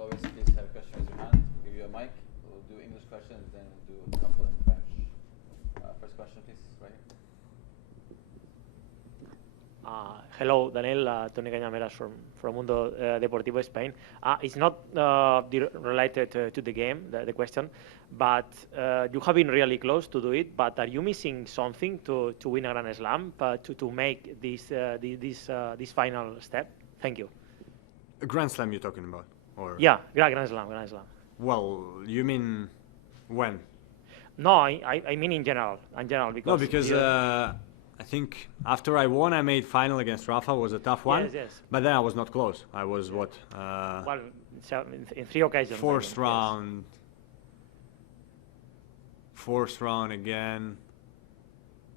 always, please have a question, raise your hand. We'll give you a mic. We'll do English questions, then we'll do a couple in French. First question, please, right here. Hello, Daniil. Tony Cañameras from Mundo Deportivo Spain. It's not related to the game, the question, but you have been really close to do it. But are you missing something to win a Grand Slam, to make this final step? Thank you. A Grand Slam you're talking about? Or? Yeah, Grand Slam. Well, you mean when? No, I mean in general. Because no, because I think after I won, I made final against Rafa. Was a tough one. Yes. But then I was not close. I was what? Well, in 3 occasions. Fourth round again.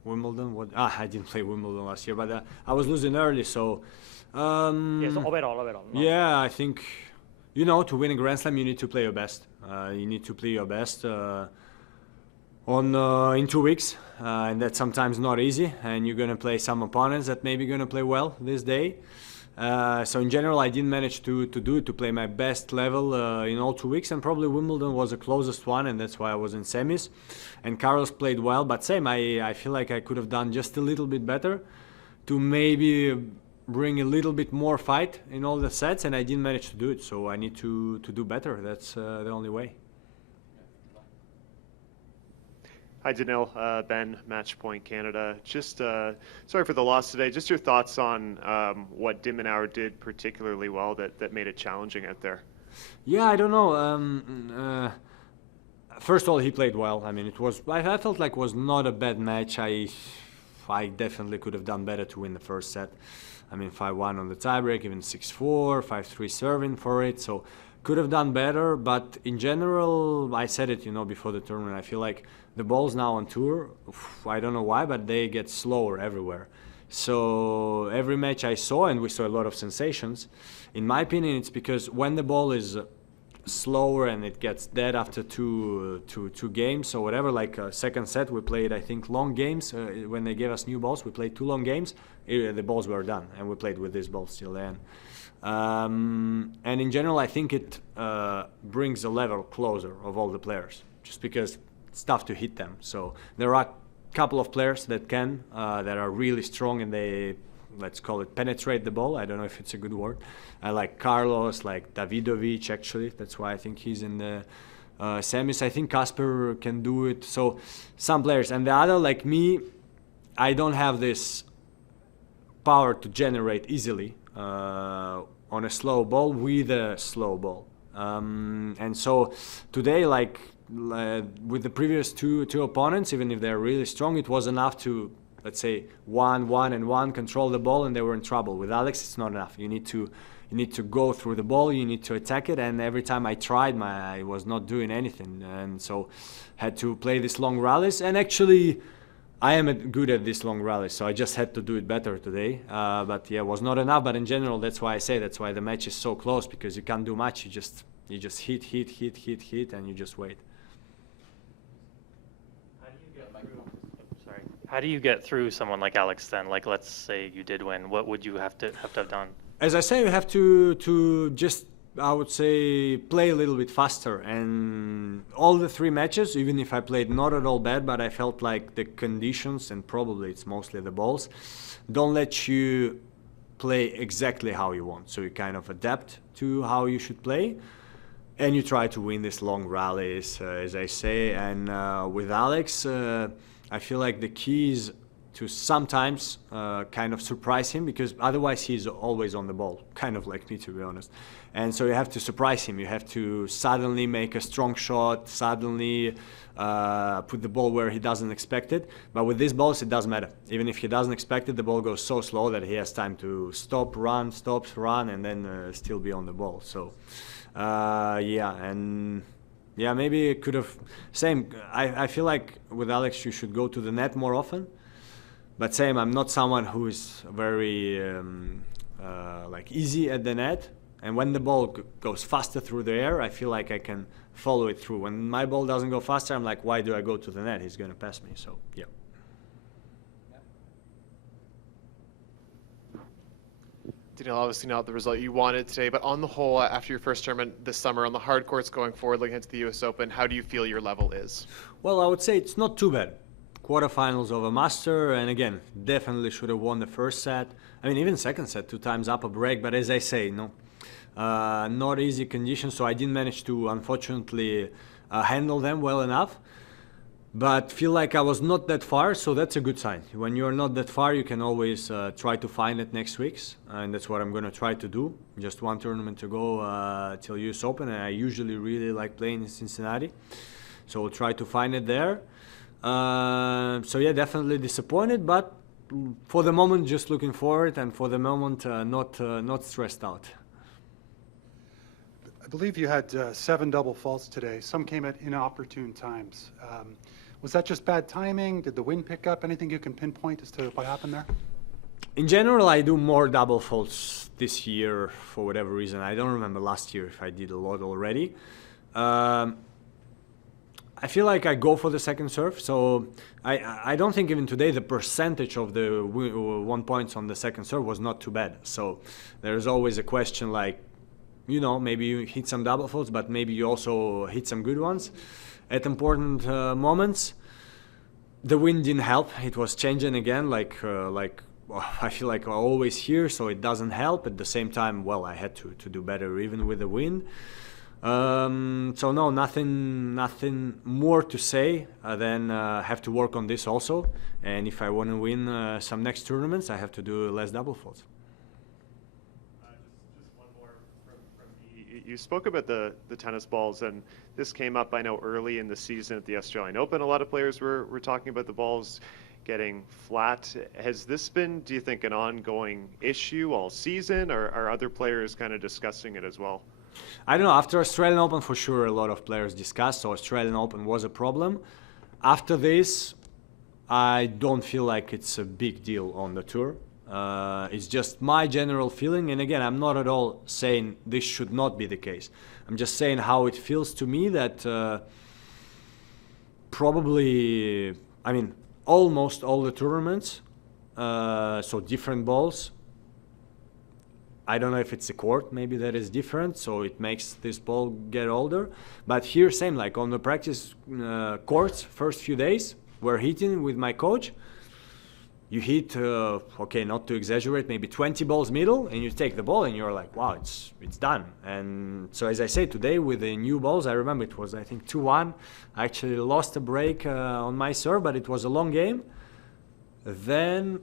Wimbledon. What? I didn't play Wimbledon last year, but I was losing early, so. Yes, overall. No? Yeah, I think, to win a Grand Slam, you need to play your best. You need to play your best in 2 weeks, and that's sometimes not easy. And you're gonna play some opponents that maybe gonna play well this day. So in general, I didn't manage to play my best level in all 2 weeks, and probably Wimbledon was the closest one, and that's why I was in semis. And Carlos played well, but same, I feel like I could have done just a little bit better to maybe bring a little bit more fight in all the sets, and I didn't manage to do it, so I need to do better. That's the only way. Hi, Daniil. Ben, Match Point Canada. Just sorry for the loss today. Just your thoughts on what De Minaur did particularly well that made it challenging out there. Yeah, I don't know. First of all, he played well. I mean, I felt like it was not a bad match. I definitely could have done better to win the first set. I mean, 5-1 on the tiebreak, even 6-4, 5-3 serving for it. So could have done better. But in general, I said it, before the tournament. I feel like the balls now on tour, I don't know why, but they get slower everywhere. So every match I saw, and we saw a lot of sensations, in my opinion, it's because when the ball is slower and it gets dead after two games or whatever, like second set we played, I think, long games. When they gave us new balls, we played 2 long games. The balls were done, and we played with these balls till then. And in general, I think it brings a level closer of all the players, just because it's tough to hit them. So there are a couple of players that that are really strong, and they, let's call it, penetrate the ball. I don't know if it's a good word. I like Carlos, like Davidovic, actually. That's why I think he's in the semis. I think Kasper can do it. So some players. And the other, like me, I don't have this power to generate easily on a slow ball with a slow ball. And so today, with the previous two opponents, even if they're really strong, it was enough to, let's say, 1-1 control the ball, and they were in trouble. With Alex, it's not enough. You need to go through the ball, you need to attack it, and every time I tried, I was not doing anything, and so had to play these long rallies. And actually, I am good at these long rallies, so I just had to do it better today. But yeah, it was not enough. But in general, that's why the match is so close, because you can't do much. You just hit, and you just wait. How do you get through someone like Alex then? Like, let's say you did win. What would you have to have done? As I say, you have to just, I would say, play a little bit faster. And all the 3 matches, even if I played not at all bad, but I felt like the conditions, and probably it's mostly the balls, don't let you play exactly how you want. So you kind of adapt to how you should play, and you try to win these long rallies, as I say. And with Alex, I feel like the key is to sometimes kind of surprise him, because otherwise he's always on the ball, kind of like me, to be honest. And so you have to surprise him. You have to suddenly make a strong shot, suddenly put the ball where he doesn't expect it. But with these balls, it doesn't matter. Even if he doesn't expect it, the ball goes so slow that he has time to stop, run, and then still be on the ball. So yeah, maybe it could have, same, I feel like with Alex you should go to the net more often, but same, I'm not someone who is very easy at the net, and when the ball goes faster through the air, I feel like I can follow it through. When my ball doesn't go faster, I'm like, why do I go to the net? He's going to pass me, so yeah. Daniil, obviously not the result you wanted today, but on the whole, after your first tournament this summer, on the hard courts going forward, looking into the U.S. Open, how do you feel your level is? Well, I would say it's not too bad. Quarterfinals of a Master, and again, definitely should have won the first set. I mean, even second set, 2 times up a break. But as I say, not easy conditions, so I didn't manage to, unfortunately, handle them well enough. But feel like I was not that far, so that's a good sign. When you're not that far, you can always try to find it next week's, and that's what I'm going to try to do. Just 1 tournament to go till US Open, and I usually really like playing in Cincinnati, so we'll try to find it there. So yeah, definitely disappointed, but for the moment, just looking forward, and for the moment, not stressed out. I believe you had 7 double faults today. Some came at inopportune times. Was that just bad timing? Did the wind pick up? Anything you can pinpoint as to what happened there? In general, I do more double faults this year for whatever reason. I don't remember last year if I did a lot already. I feel like I go for the second serve, so I don't think even today the percentage of the 1 points on the second serve was not too bad. So there's always a question like, maybe you hit some double faults, but maybe you also hit some good ones at important moments. The wind didn't help. It was changing again, I feel like I always here, so it doesn't help. At the same time, well, I had to do better even with the wind. So no, nothing more to say than have to work on this also. And if I want to win some next tournaments, I have to do less double faults. Just one more from me. You spoke about the tennis balls, and this came up, I know, early in the season at the Australian Open. A lot of players were talking about the balls getting flat. Has this been, do you think, an ongoing issue all season, or are other players kind of discussing it as well? I don't know. After Australian Open, for sure, a lot of players discussed, so Australian Open was a problem. After this, I don't feel like it's a big deal on the tour. It's just my general feeling, and again, I'm not at all saying this should not be the case. I'm just saying how it feels to me that probably, I mean, almost all the tournaments, so different balls. I don't know if it's a court, maybe that is different, so it makes this ball get older. But here, same, like on the practice courts, first few days, we're hitting with my coach. You hit, okay, not to exaggerate, maybe 20 balls middle, and you take the ball and you're like, wow, it's done. And so as I say, today with the new balls, I remember it was, I think, 2-1. I actually lost a break on my serve, but it was a long game. Then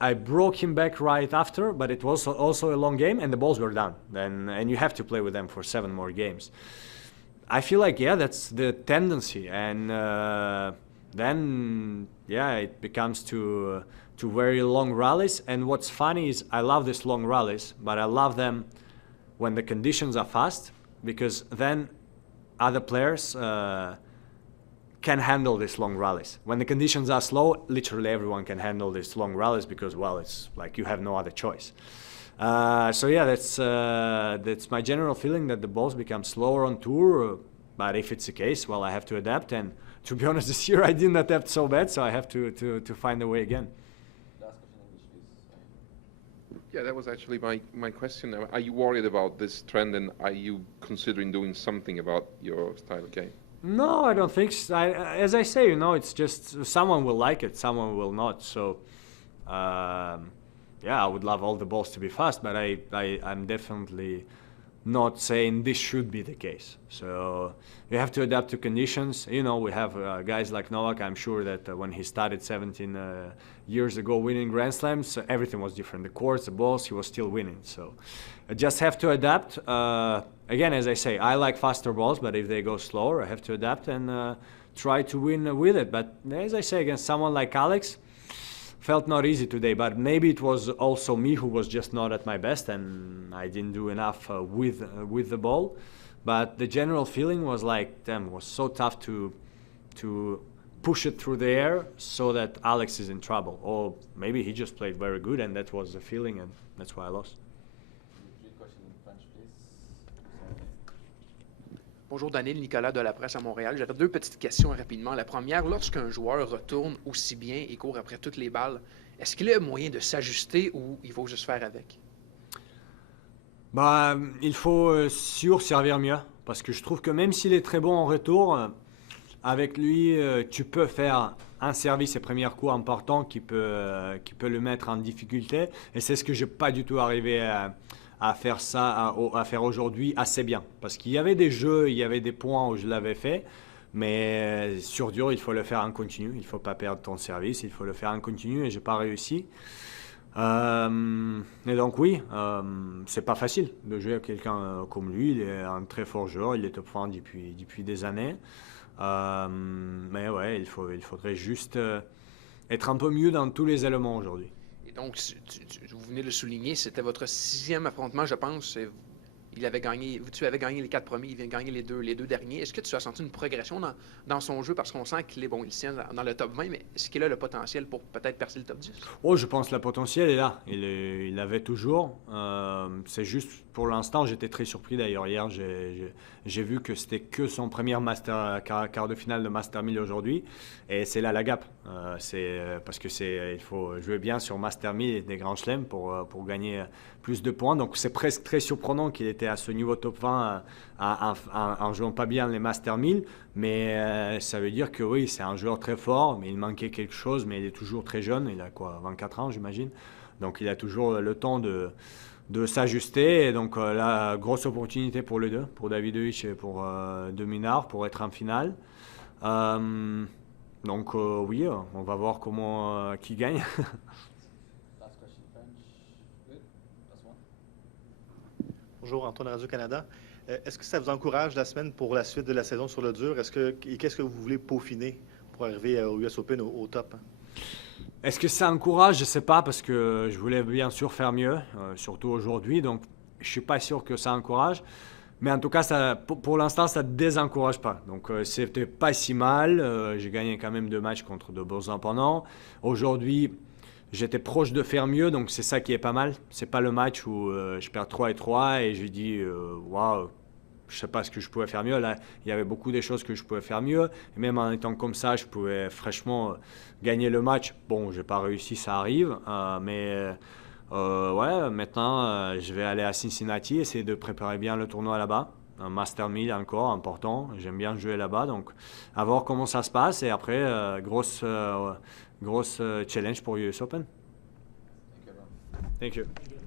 I broke him back right after, but it was also a long game, and the balls were done. And you have to play with them for 7 more games. I feel like, yeah, that's the tendency. And then, yeah, it becomes to very long rallies. And what's funny is I love these long rallies, but I love them when the conditions are fast, because then other players can handle these long rallies. When the conditions are slow, literally everyone can handle these long rallies because, well, it's like you have no other choice. So yeah, that's my general feeling, that the balls become slower on tour. But if it's the case, well, I have to adapt. And to be honest, this year I didn't adapt so bad, so I have to find a way again. Last question in English, please. Yeah, that was actually my question. Are you worried about this trend, and are you considering doing something about your style of game? No, I don't think so. As I say, it's just someone will like it, someone will not. So, yeah, I would love all the balls to be fast, but I'm definitely not saying this should be the case. So you have to adapt to conditions. We have guys like Novak. I'm sure that when he started 17 years ago winning Grand Slams, everything was different. The courts, the balls, he was still winning. So I just have to adapt. Again, as I say, I like faster balls, but if they go slower, I have to adapt and try to win with it. But as I say, against someone like Alex, felt not easy today, but maybe it was also me who was just not at my best, and I didn't do enough with the ball. But the general feeling was like, damn, it was so tough to push it through the air so that Alex is in trouble. Or maybe he just played very good, and that was the feeling, and that's why I lost. Bonjour Daniil, Nicolas de la Presse à Montréal. J'aurais 2 petites questions rapidement. La première, lorsqu'un joueur retourne aussi bien et court après toutes les balles, est-ce qu'il y a moyen de s'ajuster ou il faut juste faire avec? Bah, il faut sûr servir mieux parce que je trouve que même s'il est très bon en retour, avec lui, tu peux faire un service et premier coup important qui peut le mettre en difficulté. Et c'est ce que j'ai pas du tout arrivé à faire ça, à faire aujourd'hui assez bien. Parce qu'il y avait des jeux, il y avait des points où je l'avais fait. Mais sur dur, il faut le faire en continu. Il ne faut pas perdre ton service. Il faut le faire en continu et j'ai pas réussi. Et donc oui, c'est pas facile de jouer avec quelqu'un comme lui. Il est un très fort joueur. Il est top 1 depuis des années. Mais ouais, il faudrait juste être un peu mieux dans tous les éléments aujourd'hui. Et donc, vous venez de le souligner, c'était votre 6e affrontement, je pense. Tu avais gagné les 4 premiers, il vient de gagner les deux derniers. Est-ce que tu as senti une progression dans son jeu? Parce qu'on sent qu'il est bon, il tient dans le top 20, mais est-ce qu'il a le potentiel pour peut-être percer le top 10? Oh, je pense que le potentiel est là. Il l'avait toujours. C'est juste, pour l'instant, j'étais très surpris d'ailleurs. Hier, j'ai vu que c'était que son premier quart de finale de Master 1000 aujourd'hui. Et c'est là la gap. Parce que il faut jouer bien sur Master 1000 et des grands chelems pour gagner plus de points. Donc c'est presque très surprenant qu'il était à ce niveau top 20 en jouant pas bien les Master 1000. Mais ça veut dire que oui, c'est un joueur très fort, mais il manquait quelque chose, mais il est toujours très jeune. Il a quoi, 24 ans, j'imagine. Donc il a toujours le temps de s'ajuster. Et donc la grosse opportunité pour les deux, pour Davidovich et pour Dominard, pour être en finale. Donc oui, on va voir qui gagne. Last question, French. Good. Last one. Bonjour, Antoine Radio-Canada. Est-ce que ça vous encourage la semaine pour la suite de la saison sur le dur? Qu'est-ce que vous voulez peaufiner pour arriver au US Open au top? Est-ce que ça encourage? Je ne sais pas, parce que je voulais bien sûr faire mieux, surtout aujourd'hui. Donc, je ne suis pas sûr que ça encourage. Mais en tout cas, pour l'instant, ça ne désencourage pas. Donc, c'était pas si mal. J'ai gagné quand même 2 matchs contre de bons opponents. Aujourd'hui, j'étais proche de faire mieux, donc c'est ça qui est pas mal. C'est pas le match où je perds 3-3 et je dis waouh, je sais pas ce que je pouvais faire mieux. Là, il y avait beaucoup de choses que je pouvais faire mieux. Et même en étant comme ça, je pouvais fraîchement gagner le match. Bon, j'ai pas réussi, ça arrive. Mais ouais, maintenant, je vais aller à Cincinnati, essayer de préparer bien le tournoi là-bas. Un Master 1000 encore, important. J'aime bien jouer là-bas. Donc, à voir comment ça se passe. Et après, grosse challenge pour US Open. Thank you, everyone. Thank you.